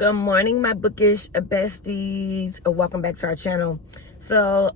Good morning, my bookish besties. Welcome back to our channel. So,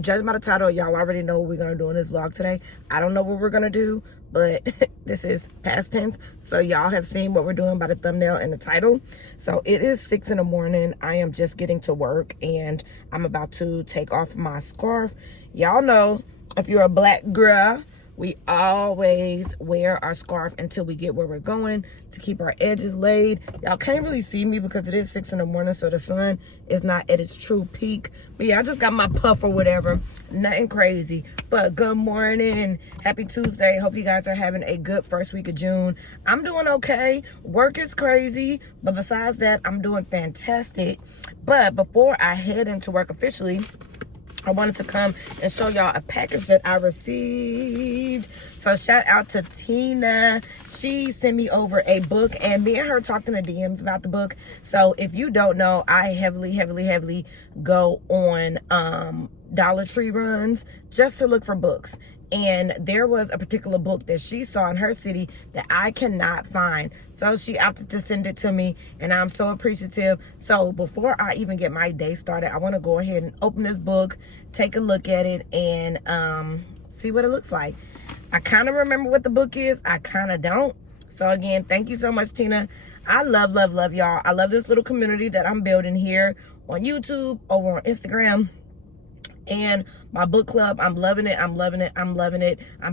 judging by the title, y'all already know what we're gonna do in this vlog today. I don't know what we're gonna do, but this is past tense. So y'all have seen what we're doing by the thumbnail and the title. So it is 6 in the morning. I am just getting to work and I'm about to take off my scarf. Y'all know, if you're a black girl, we always wear our scarf until we get where we're going to keep our edges laid. Y'all can't really see me because it is 6 in the morning, so the sun is not at its true peak. But yeah, I just got my puff or whatever. Nothing crazy. But good morning. Happy Tuesday. Hope you guys are having a good first week of June. I'm doing okay. Work is crazy. But besides that, I'm doing fantastic. But before I head into work officially, I wanted to come and show y'all a package that I received. So shout out to Tina. She sent me over a book and me and her talked in the DMs about the book. So if you don't know, I heavily go on Dollar Tree runs just to look for books. And there was a particular book that she saw in her city that I cannot find. So she opted to send it to me, and I'm so appreciative. So before I even get my day started, I want to go ahead and open this book, take a look at it, and see what it looks like. I kind of remember what the book is. I kind of don't. So again, thank you so much, Tina. I love y'all. I love this little community that I'm building here on YouTube, over on Instagram. And my book club, I'm loving it. I'm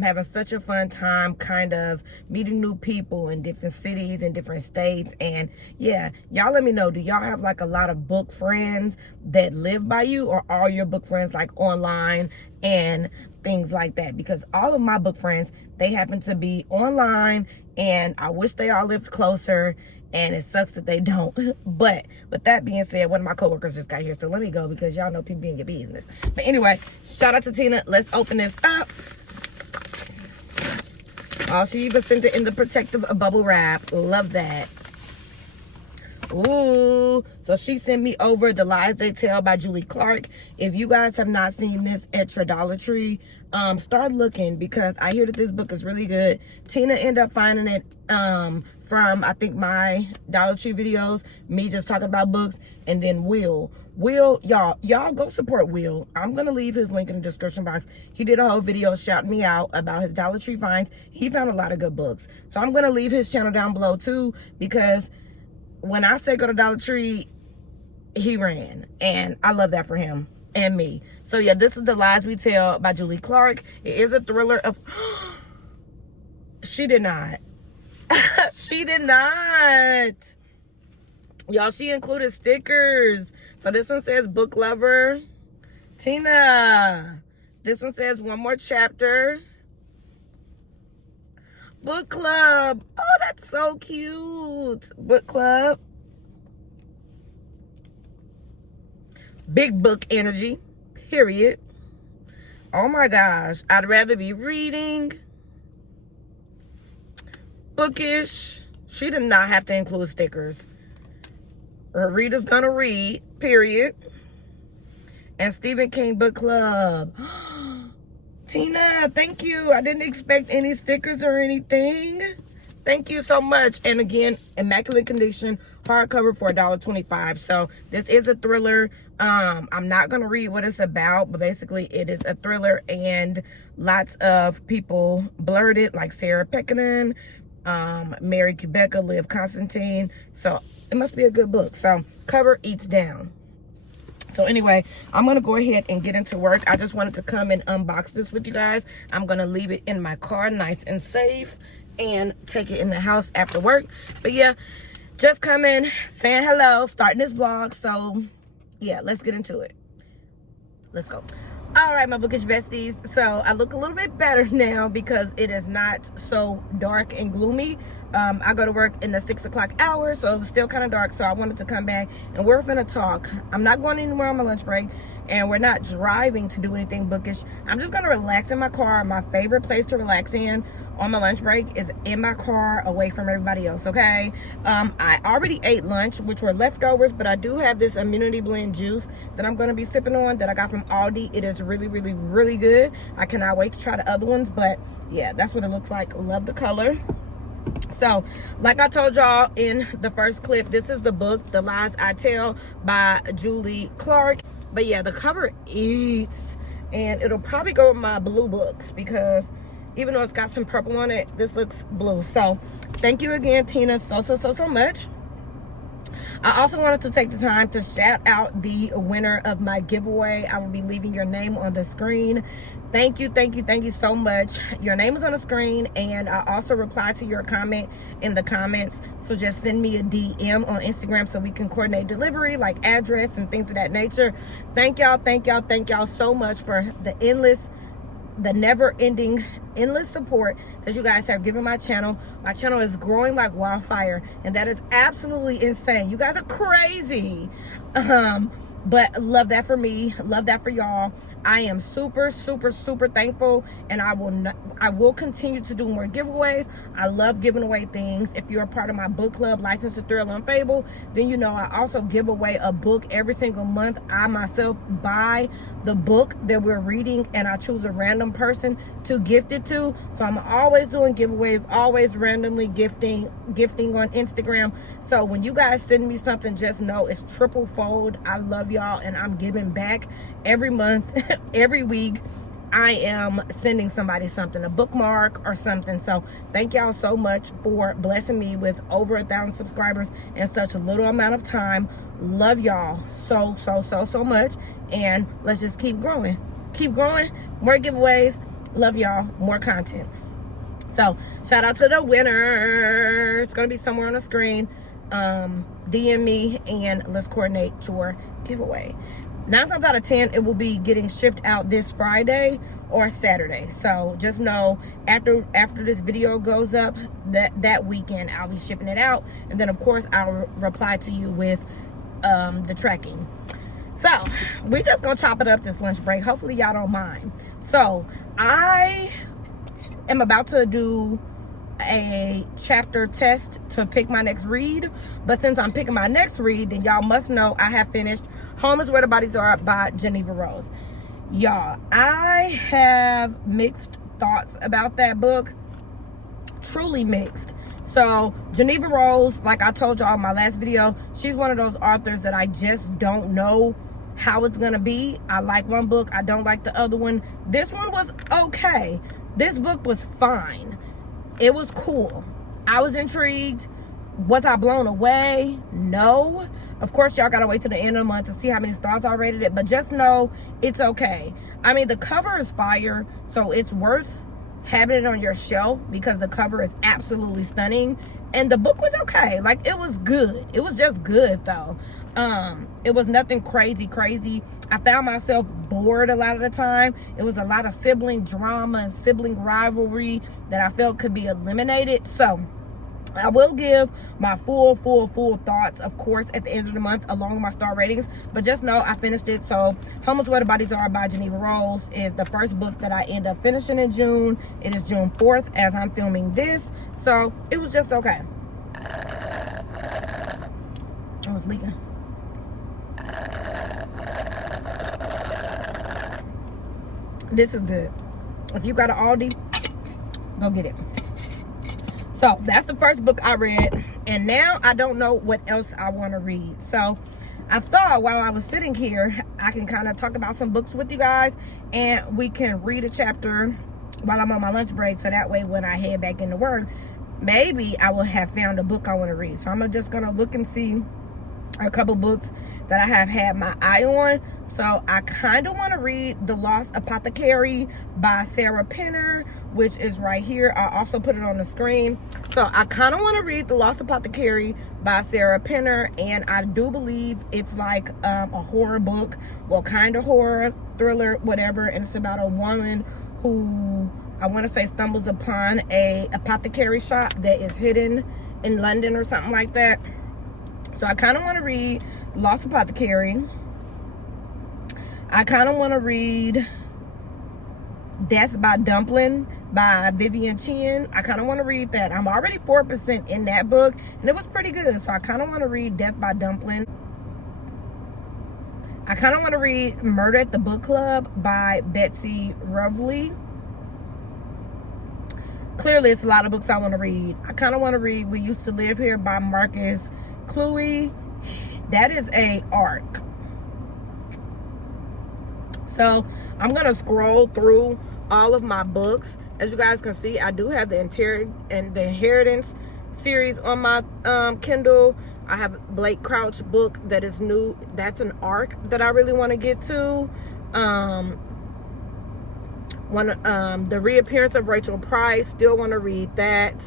having such a fun time kind of meeting new people in different cities and different states. And yeah, y'all let me know, do y'all have like a lot of book friends that live by you, or are your book friends like online and things like that? Because all of my book friends, they happen to be online, and I wish they all lived closer. And it sucks that they don't. But with that being said, one of my coworkers just got here, so let me go because y'all know people be in your business. But anyway, shout out to Tina. Let's open this up. Oh, she even sent it in the protective bubble wrap. Love that. Ooh, so she sent me over The Lies They Tell by Julie Clark. If you guys have not seen this at your Dollar Tree, start looking, because I hear that this book is really good. Tina ended up finding it from, I think, my Dollar Tree videos, me just talking about books, and then Will, y'all go support Will. I'm gonna leave his link in the description box. He did a whole video shouting me out about his Dollar Tree finds. He found a lot of good books, so I'm gonna leave his channel down below too, because when I say go to Dollar Tree, he ran. And I love that for him and me. So yeah, this is The Lies We Tell by Julie Clark. It is a thriller of... She did not. She did not. Y'all, she included stickers. So this one says book lover. Tina. This one says one more chapter. Book club. Oh, that's so cute. Book club. Big book energy. Period. Oh my gosh. I'd rather be reading. Bookish. She did not have to include stickers. Her reader's gonna read. Period. And Stephen King book club. Tina, thank you. I didn't expect any stickers or anything. Thank you so much. And again, immaculate condition, hardcover for $1.25. So this is a thriller. I'm not going to read what it's about, but basically it is a thriller, and lots of people blurred it, like Sarah Pekkanen, Mary Quebeca, Liv Constantine. So it must be a good book. So cover eats down. So anyway, I'm going to go ahead and get into work. I just wanted to come and unbox this with you guys. I'm going to leave it in my car nice and safe and take it in the house after work. But yeah, just coming, saying hello, starting this vlog. So yeah, let's get into it. Let's go. All right, my bookish besties. So I look a little bit better now because it is not so dark and gloomy. I go to work in the 6 o'clock hour, so it's still kind of dark. So I wanted to come back and we're finna talk. I'm not going anywhere on my lunch break, and we're not driving to do anything bookish. I'm just gonna relax in my car. My favorite place to relax in on my lunch break is in my car, away from everybody else, okay? I already ate lunch, which were leftovers, but I do have this immunity blend juice that I'm gonna be sipping on that I got from Aldi. It is really good. I cannot wait to try the other ones, but yeah, that's what it looks like. Love the color. So, like I told y'all in the first clip, this is the book, The Lies I Tell by Julie Clark. But yeah, the cover eats, and it'll probably go with my blue books because even though it's got some purple on it, this looks blue. So, thank you again, Tina, so much. I also wanted to take the time to shout out the winner of my giveaway. I will be leaving your name on the screen. Thank you so much. Your name is on the screen, and I also replied to your comment in the comments. So just send me a DM on Instagram so we can coordinate delivery, like address and things of that nature. Thank y'all so much for the never-ending, endless support that you guys have given my channel. My channel is growing like wildfire, and that is absolutely insane. You guys are crazy. But love that for me, love that for y'all. I am super thankful, and I will continue to do more giveaways. I love giving away things. If you're a part of my book club, License to Thrill and Fable, then you know I also give away a book every single month. I myself buy the book that we're reading, and I choose a random person to gift it to. So I'm always doing giveaways, always randomly gifting on Instagram. So when you guys send me something, just know it's triple fold. I love y'all, and I'm giving back every month. Every week I am sending somebody something, a bookmark or something. So thank y'all so much for blessing me with over 1,000 subscribers in such a little amount of time. Love y'all so much, and let's just keep growing, more giveaways. Love y'all, more content. So shout out to the winner. It's gonna be somewhere on the screen. DM me and let's coordinate your giveaway. 9 times out of 10, it will be getting shipped out this Friday or Saturday. So just know after this video goes up, that weekend I'll be shipping it out, and then of course I'll reply to you with the tracking. So we just gonna chop it up this lunch break. Hopefully y'all don't mind. So I am about to do a chapter test to pick my next read, but since I'm picking my next read, then y'all must know I have finished Home is Where the Bodies Are by Geneva Rose. Y'all, I have mixed thoughts about that book, truly mixed. So Geneva Rose, like I told y'all in my last video, she's one of those authors that I just don't know how it's gonna be. I like one book, I don't like the other one. This one was okay. This book was fine. It was cool. I was intrigued. Was I blown away? No. Of course, y'all gotta wait till the end of the month to see how many stars I rated it, but just know it's okay. I mean, the cover is fire, so it's worth having it on your shelf because the cover is absolutely stunning. And the book was okay. Like, it was good. It was just good, though. It was nothing crazy. I found myself bored a lot of the time. It was a lot of sibling drama and sibling rivalry that I felt could be eliminated. So I will give my full thoughts, of course, at the end of the month along with my star ratings. But just know I finished it. So Home is Where the Bodies Are by Geneva Rose is the first book that I end up finishing in June. It is June 4th as I'm filming this. So it was just okay. I was leaking. This is good. If you got an Aldi, go get it. So that's the first book I read, and now I don't know what else I want to read. So I thought while I was sitting here, I can kind of talk about some books with you guys, and we can read a chapter while I'm on my lunch break, so that way when I head back into work, maybe I will have found a book I want to read. So I'm just gonna look and see a couple books that I have had my eye on. So I kind of want to read The Lost Apothecary by Sarah Penner, which is right here. I also put it on the screen. So I kind of want to read The Lost Apothecary by Sarah Penner, and I do believe it's like a horror book, well, kind of horror, thriller, whatever, and it's about a woman who, I want to say, stumbles upon a apothecary shop that is hidden in London or something like that. So I kind of want to read Lost Apothecary. I kind of want to read Death by Dumpling by Vivian Chin. I kind of want to read that. I'm already 4% in that book, and it was pretty good. So I kind of want to read Death by Dumpling. I kind of want to read Murder at the Book Club by Betsy Rovely. clearly it's a lot of books I want to read. I kind of want to read We Used to Live Here by MARKIII. That is a arc. So I'm going to scroll through all of my books. As you guys can see, I do have the Inheritance series on my Kindle. I have Blake Crouch book that is new. That's an arc that I really want to get to. The Reappearance of Rachel Price, still want to read that.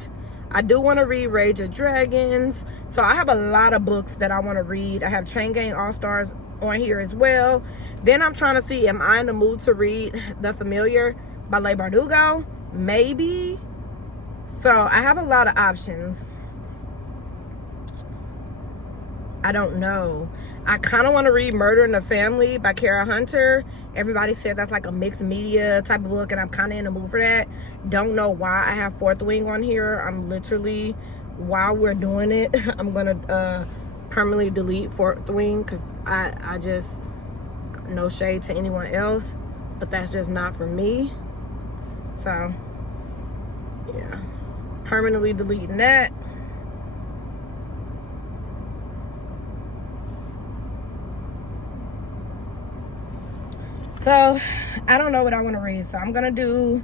I do want to read Rage of Dragons. So I have a lot of books that I want to read. I have Chain Gang All-Stars on here as well. Then I'm trying to see, am I in the mood to read The Familiar by Leigh Bardugo? Maybe. So I have a lot of options. I don't know. I kind of want to read Murder in the Family by Kara Hunter. Everybody said that's like a mixed media type of book, and I'm kind of in the mood for that. Don't know why I have Fourth Wing on here. I'm literally, while we're doing it, I'm going to permanently delete Fourth Wing because I just, no shade to anyone else, but that's just not for me. So, yeah. Permanently deleting that. So, I don't know what I want to read. So, I'm going to do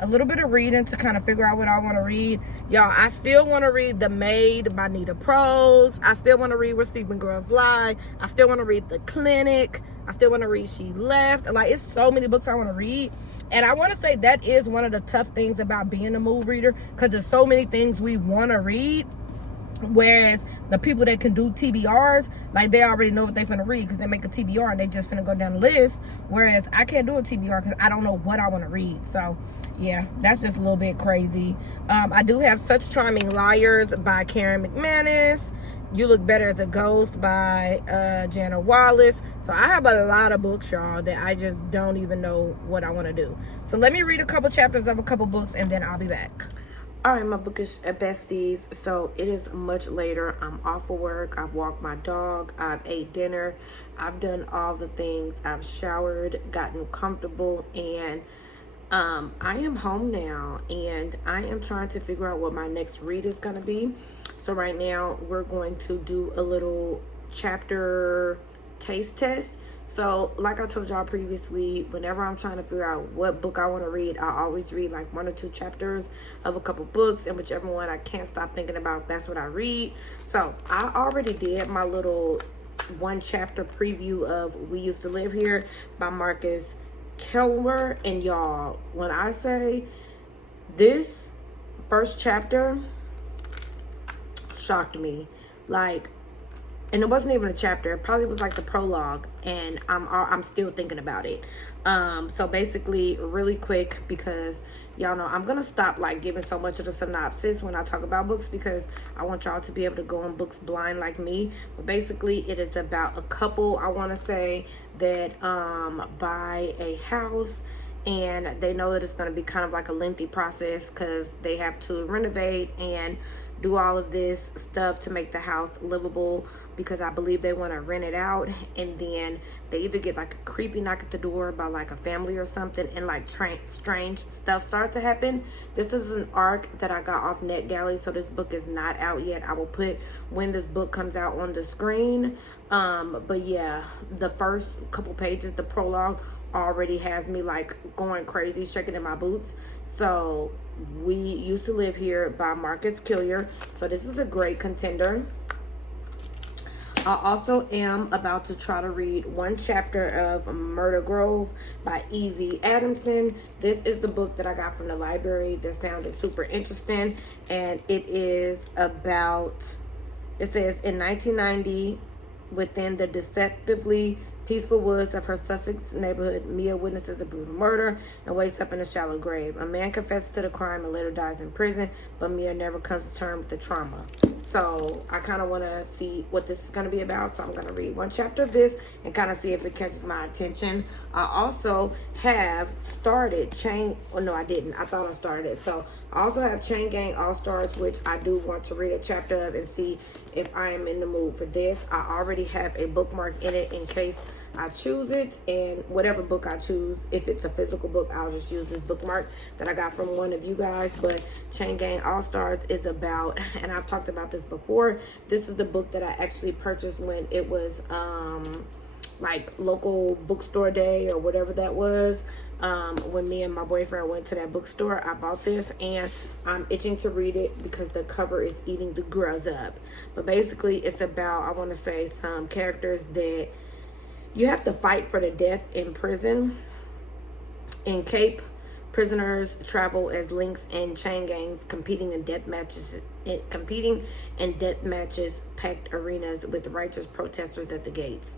a little bit of reading to kind of figure out what I want to read. Y'all, I still want to read The Maid by Nita Prose. I still want to read Where Sleeping Girls Lie. I still want to read The Clinic. I still want to read She Left. Like, it's so many books I want to read. And I want to say that is one of the tough things about being a mood reader, because there's so many things we want to read. Whereas the people that can do TBRs, like, they already know what they're finna read because they make a TBR and they just finna go down the list. Whereas I can't do a TBR because I don't know what I want to read. So, yeah, that's just a little bit crazy. I do have Such Charming Liars by Karen McManus. You Look Better as a Ghost by Jana Wallace. So I have a lot of books, y'all, that I just don't even know what I want to do. So let me read a couple chapters of a couple books and then I'll be back. All right, my bookish besties. So it is much later. I'm off of work. I've walked my dog. I've ate dinner. I've done all the things. I've showered, gotten comfortable, and I am home now, and I am trying to figure out what my next read is going to be. So right now we're going to do a little chapter taste test. So like I told y'all previously, whenever I'm trying to figure out what book I want to read, I always read like 1 or 2 chapters of a couple books, and whichever one I can't stop thinking about, that's what I read. So I already did my little 1 chapter preview of We Used to Live Here by Marcus Keller. And y'all, when I say this first chapter shocked me, like, and it wasn't even a chapter, it probably was like the prologue, and I'm still thinking about it. So basically, really quick, because y'all know I'm gonna stop like giving so much of the synopsis when I talk about books, because I want y'all to be able to go on books blind like me. But basically, it is about a couple, I want to say, that buy a house, and they know that it's going to be kind of like a lengthy process because they have to renovate and do all of this stuff to make the house livable, because I believe they want to rent it out. And then they either get like a creepy knock at the door by like a family or something, and like strange stuff starts to happen. This is an arc that I got off NetGalley, so this book is not out yet. I will put when this book comes out on the screen. But yeah, the first couple pages, the prologue, already has me like going crazy, shaking in my boots. So We Used to Live Here by Marcus Keller. So this is a great contender. I also am about to try to read 1 chapter of Murder Grove by E.V. Adamson. This is the book that I got from the library that sounded super interesting, and it is about, it says, in 1990, within the deceptively peaceful woods of her Sussex neighborhood, Mia witnesses a brutal murder and wakes up in a shallow grave. A man confesses to the crime and later dies in prison, but Mia never comes to terms with the trauma. So I kind of want to see what this is going to be about. So I'm going to read 1 chapter of this and kind of see if it catches my attention. I also have started I didn't. I thought I started it. So I also have Chain Gang All-Stars, which I do want to read a chapter of and see if I am in the mood for this. I already have a bookmark in it in case I choose it, and whatever book I choose, if it's a physical book, I'll just use this bookmark that I got from one of you guys. But Chain Gang All Stars is about, and I've talked about this before, this is the book that I actually purchased when it was like local bookstore day or whatever that was. When me and my boyfriend went to that bookstore, I bought this, and I'm itching to read it because the cover is eating the girls up. But basically it's about, I want to say, some characters that you have to fight for the death in prison. In Cape, prisoners travel as links and chain gangs, competing in death matches, packed arenas with righteous protesters at the gates.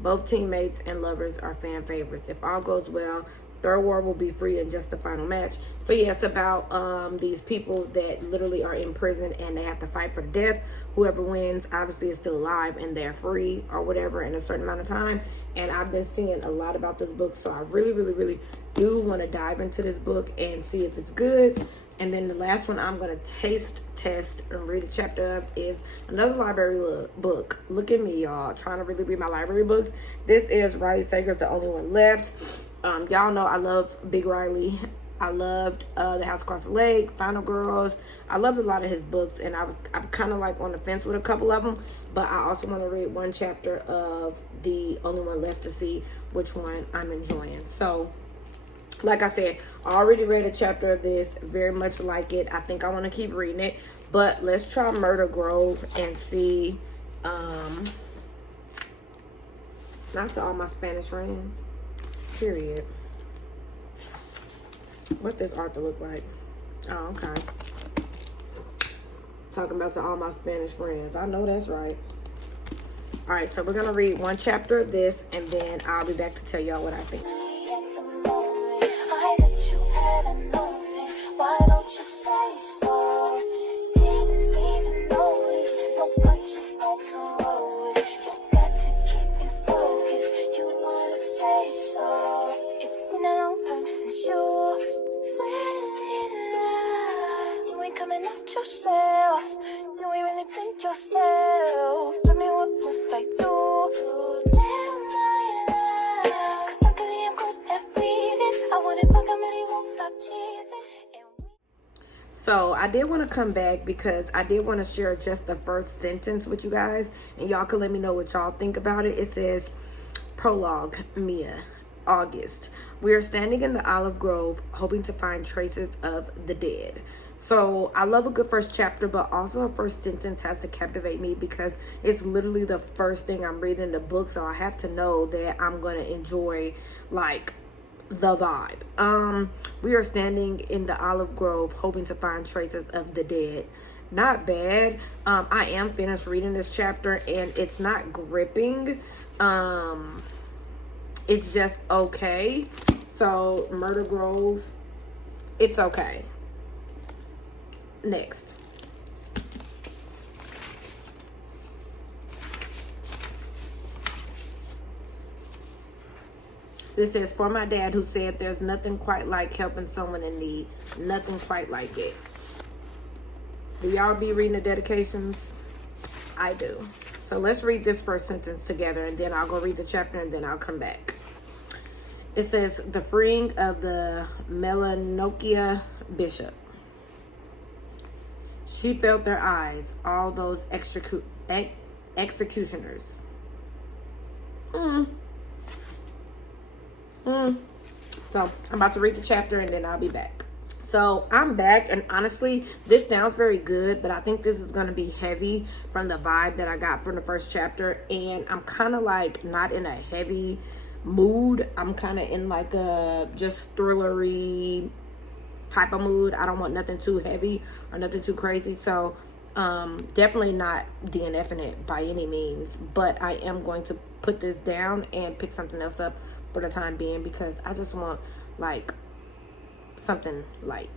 Both teammates and lovers are fan favorites. If all goes well, Third War will be free in just the final match. So yeah, it's about these people that literally are in prison and they have to fight for death. Whoever wins obviously is still alive and they're free or whatever in a certain amount of time. And I've been seeing a lot about this book, so I really do want to dive into this book and see if it's good. And then the last one I'm going to taste test and read a chapter of is another library book. Look at me, y'all, trying to really read my library books. This is Riley Sager's The Only One Left. Y'all know I love Big Riley. I loved The House Across the Lake, Final Girls. I loved a lot of his books, and I'm kind of like on the fence with a couple of them, but I also want to read one chapter of The Only One Left to see which one I'm enjoying. So like I said, I already read a chapter of this, very much like it. I think I want to keep reading it, but let's try Murder Grove and see. Not to all my Spanish friends, period. What's this art to look like? Oh, okay. Talking about to all my Spanish friends. I know that's right. All right, so we're going to read one chapter of this, and then I'll be back to tell y'all what I think. Why don't you say so? Didn't even know it. No punches, no to roll it. You got to keep it focused. You wanna say so? It's been a long time since you're ready. You ain't coming out yourself. You ain't really been yourself. Tell me what must I do? Tell my love. 'Cause luckily I'm good at reading. I wouldn't fuck him and he won't stop cheating. So I did want to come back because I did want to share just the first sentence with you guys, and y'all can let me know what y'all think about it. It says, prologue, Mia, August. We are standing in the olive grove, hoping to find traces of the dead. So I love a good first chapter, but also a first sentence has to captivate me because it's literally the first thing I'm reading in the book. So I have to know that I'm going to enjoy, like, the vibe. We are standing in the olive grove hoping to find traces of the dead. Not bad. I am finished reading this chapter and it's not gripping. It's just okay. So Murder Grove, it's okay. Next. This is for my dad who said there's nothing quite like helping someone in need. Nothing quite like it. Do y'all be reading the dedications? I do. So let's read this first sentence together and then I'll go read the chapter and then I'll come back. It says, the freeing of the Melanokia bishop. She felt their eyes, all those executioners. So I'm about to read the chapter and then I'll be back. So I'm back, and honestly, this sounds very good, but I think this is going to be heavy from the vibe that I got from the first chapter, and I'm kind of like not in a heavy mood. I'm kind of in like a just thrillery type of mood. I don't want nothing too heavy or nothing too crazy. So definitely not DNFing it by any means, but I am going to put this down and pick something else up for the time being because I just want like something light.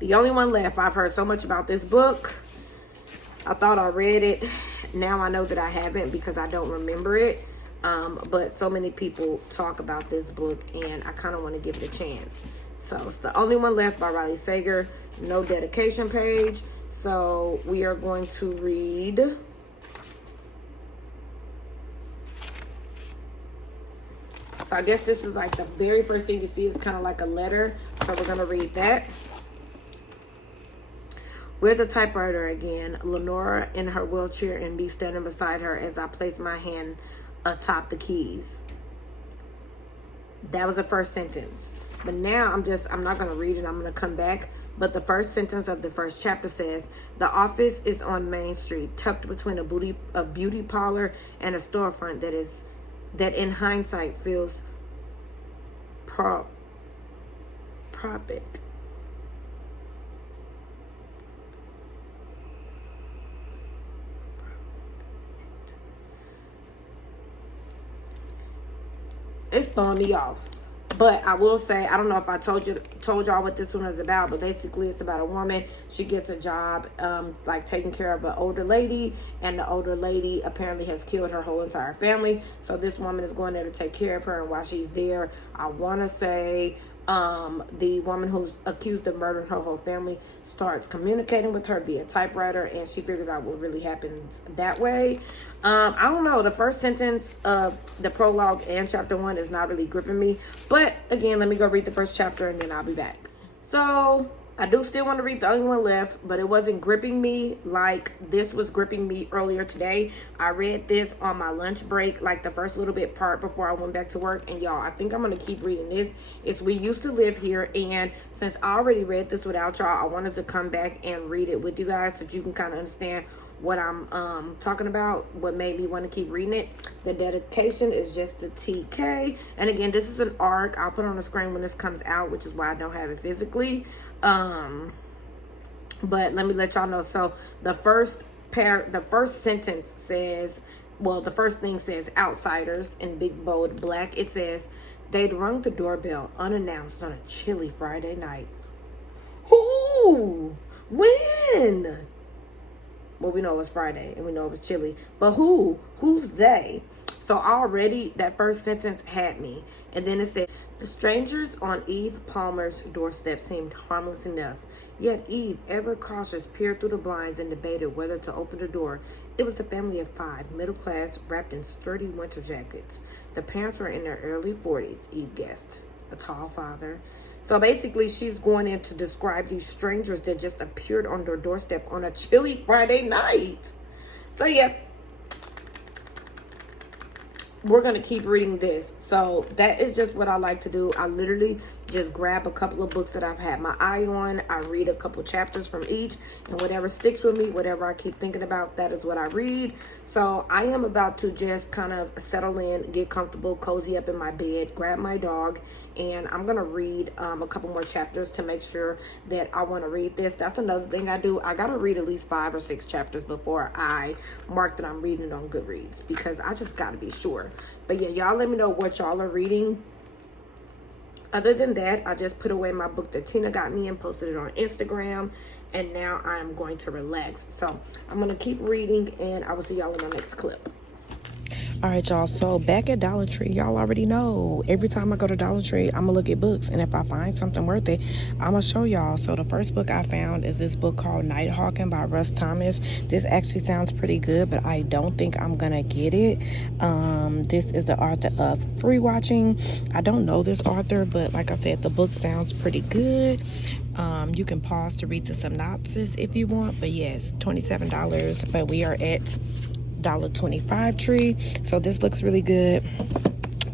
The Only One Left. I've heard so much about this book. I thought I read it. Now I know that I haven't because I don't remember it. But so many people talk about this book and I kind of want to give it a chance. So it's The Only One Left by Riley Sager. No dedication page. So we are going to read So I guess this is like the very first thing you see is kind of like a letter. So we're gonna read that. We're the typewriter again. Lenora in her wheelchair and me standing beside her as I place my hand atop the keys. That was the first sentence. But now I'm not gonna read it. I'm gonna come back. But the first sentence of the first chapter says, the office is on Main Street, tucked between a beauty parlor and a storefront that in hindsight feels propic. It's throwing me off. But I will say, I don't know if I told y'all what this one is about, but basically it's about a woman. She gets a job like taking care of an older lady, and the older lady apparently has killed her whole entire family. So this woman is going there to take care of her, and while she's there, I want to say the woman who's accused of murdering her whole family starts communicating with her via typewriter, and she figures out what really happens that way. I don't know, the first sentence of the prologue and chapter 1 is not really gripping me, but again, let me go read the first chapter and then I'll be back. So I do still want to read the only one left, but it wasn't gripping me like this was gripping me earlier today. I read this on my lunch break, like the first little bit part before I went back to work. And y'all, I think I'm going to keep reading this. It's We Used to Live Here. And since I already read this without y'all, I wanted to come back and read it with you guys so you can kind of understand what I'm talking about, what made me want to keep reading it. The dedication is just to TK. And again, this is an arc. I'll put it on the screen when this comes out, which is why I don't have it physically. But let me let y'all know. So the first sentence says, well, the first thing says outsiders in big bold black. It says they'd rung the doorbell unannounced on a chilly Friday night. Who? When? Well, we know it was Friday and we know it was chilly, but who? Who's they? So already that first sentence had me. And then it said, the strangers on Eve Palmer's doorstep seemed harmless enough. Yet Eve, ever cautious, peered through the blinds and debated whether to open the door. It was a family of 5, middle class, wrapped in sturdy winter jackets. The parents were in their early 40s, Eve guessed. A tall father. So basically, she's going in to describe these strangers that just appeared on their doorstep on a chilly Friday night. So yeah, we're going to keep reading this. So that is just what I like to do. I literally just grab a couple of books that I've had my eye on. I read a couple chapters from each, and whatever sticks with me, whatever I keep thinking about, that is what I read. So I am about to just kind of settle in, get comfortable, cozy up in my bed, grab my dog, and I'm going to read a couple more chapters to make sure that I want to read this. That's another thing I do. I got to read at least 5 or 6 chapters before I mark that I'm reading on Goodreads, because I just got to be sure. But yeah, y'all let me know what y'all are reading. Other than that, I just put away my book that Tina got me and posted it on Instagram. And now I'm going to relax. So I'm going to keep reading, and I will see y'all in my next clip. All right, y'all, so back at Dollar Tree, y'all already know every time I go to Dollar Tree, I'm gonna look at books, and if I find something worth it, I'm gonna show y'all. So the first book I found is this book called Nighthawking by Russ Thomas. This actually sounds pretty good, but I don't think I'm gonna get it. This is the author of Free Watching. I don't know this author, but like I said, the book sounds pretty good. You can pause to read the synopsis if you want, but yes, $27, but we are at $1.25 Tree. So this looks really good.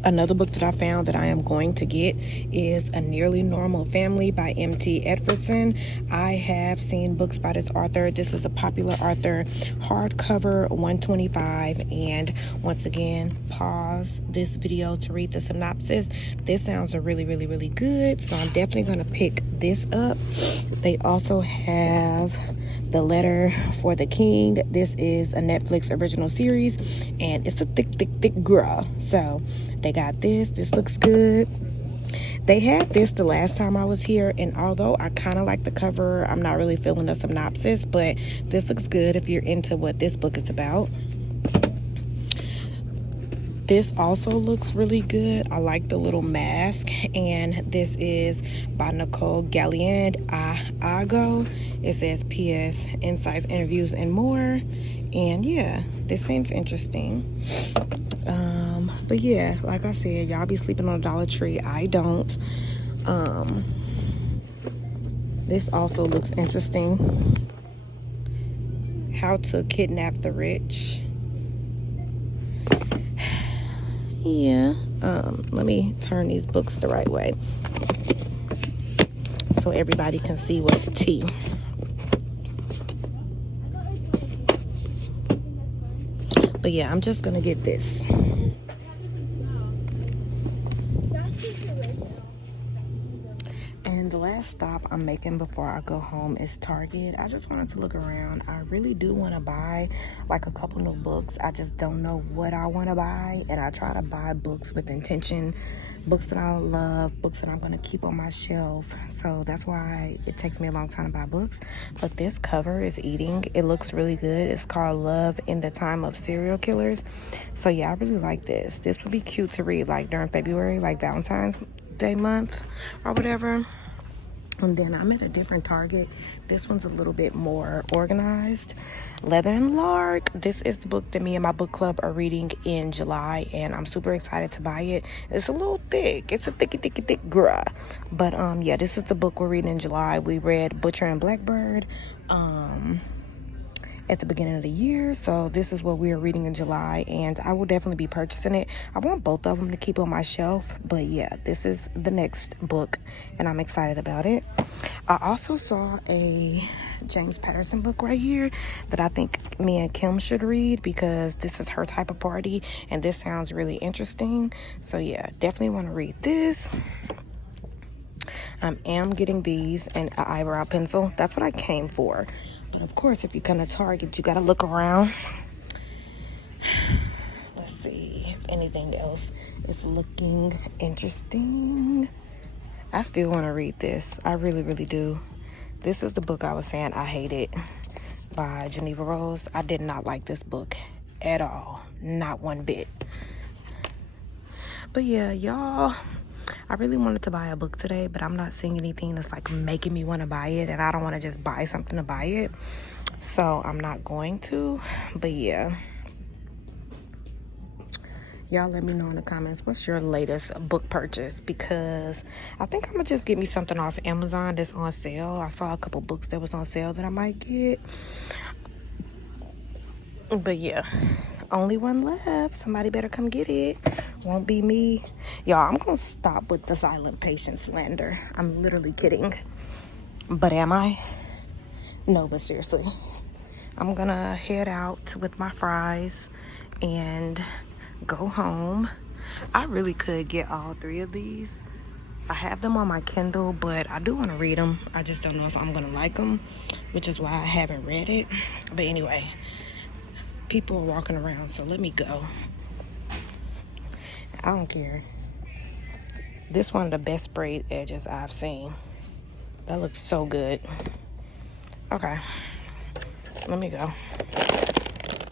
Another book that I found that I am going to get is A Nearly Normal Family by M.T. Edfordson. I have seen books by this author. This is a popular author. Hardcover, $125. And once again, pause this video to read the synopsis. This sounds really, really, really good. So I'm definitely going to pick this up. They also have The Letter for the King. This is a Netflix original series, and it's a thick girl. So they got this. This looks good. They had this the last time I was here, and although I kind of like the cover, I'm not really feeling the synopsis, but this looks good if you're into what this book is about. This also looks really good. I like the little mask, and this is by Nicole Galliard Ago. It says PS, insights, interviews, and more. And yeah, this seems interesting. But yeah, like I said, y'all be sleeping on a Dollar Tree. I don't. This also looks interesting. How to Kidnap the Rich. Yeah. Let me turn these books the right way so everybody can see what's tea. But yeah, I'm just gonna get this. And the last stop I'm making before I go home is Target. I just wanted to look around. I really do want to buy like a couple new books. I just don't know what I want to buy, and I try to buy books with intention, books that I love, books that I'm going to keep on my shelf. So that's why it takes me a long time to buy books. But this cover is eating. It looks really good. It's called Love in the Time of Serial Killers. So yeah, I really like this. This would be cute to read like during February, like Valentine's Day month or whatever. And then I'm at a different Target. This one's a little bit more organized. Leather and Lark. This is the book that me and my book club are reading in July, and I'm super excited to buy it. It's a little thick. It's a thick girl. But yeah, this is the book we're reading in July. We read Butcher and Blackbird at the beginning of the year, so this is what we are reading in July, and I will definitely be purchasing it. I want both of them to keep on my shelf, but yeah, this is the next book and I'm excited about it. I also saw a James Patterson book right here that I think me and Kim should read because this is her type of party and this sounds really interesting. So yeah, definitely want to read this. I am getting these and an eyebrow pencil. That's what I came for. But of course, if you come to Target, you gotta look around. Let's see if anything else is looking interesting. I still want to read this. I really, really do. This is the book I was saying I hated by Geneva Rose. I did not like this book at all. Not one bit. But yeah, y'all, I really wanted to buy a book today, but I'm not seeing anything that's like making me want to buy it, and I don't want to just buy something to buy it, so I'm not going to. But yeah, y'all let me know in the comments what's your latest book purchase, because I think I'm gonna just get me something off Amazon that's on sale. I saw a couple books that was on sale that I might get. But yeah, only one left. Somebody better come get it. Won't be me. Y'all, I'm gonna stop with the silent patient slander. I'm literally kidding. But am I? No, but seriously. I'm gonna head out with my fries and go home. I really could get all three of these. I have them on my Kindle, but I do want to read them. I just don't know if I'm gonna like them, which is why I haven't read it. But anyway, people are walking around, so let me go. I don't care. This one of the best sprayed edges I've seen. That looks so good. Okay, let me go.